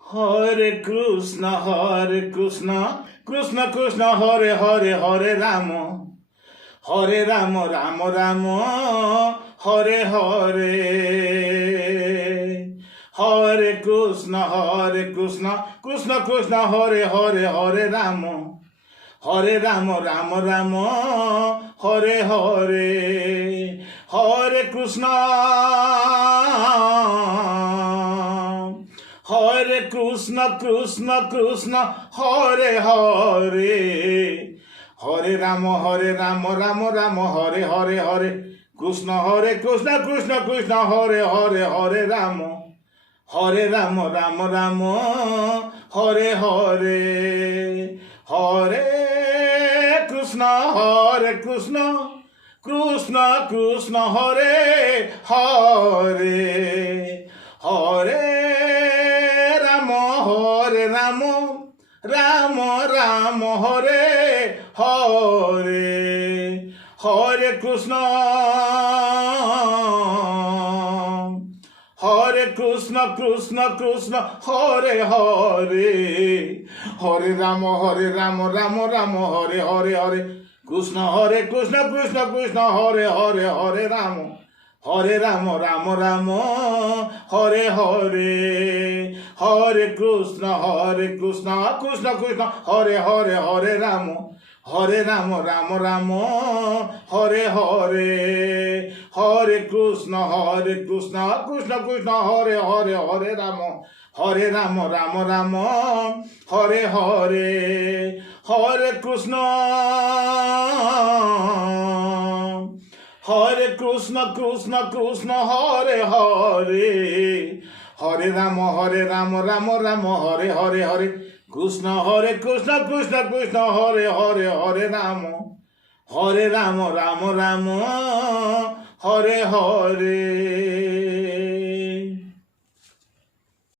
Hare Krishna Krishna Krishna Hare Hare Hare Ram Ram Ram Hare Hare Hare Krishna Krishna Krishna Hare Hare Hare Ram Ram Ram Hare Hare Hare Krishna Krishna Hare Hare Hare Ram Ram Ram Hare Hare Hare Krishna Krishna Hare Hare Hare Ram Ram Ram Hare Hare Hare Krishna Krishna Krishna Hare Hare Hare Ram Ram Ram Hare Hare Hare Krishna Krishna Hare Hare Hare Ram Ram Ram Hare Hare Hare Krishna Krishna Hare Hare Hare Ram Ram Ram Hare Hare Hare Krishna Krishna Hare Hare Hare Ram Ram Ram Hare Hare Hare Krishna Krishna Hare Hare Hare Ram Ram Ram Hare Hare Hare Krishna Krishna Hare Hare Hare Ram Ram Hare Hare Hare Krishna Krishna Hare Hare Hare Ram Ram Ram Hare Hare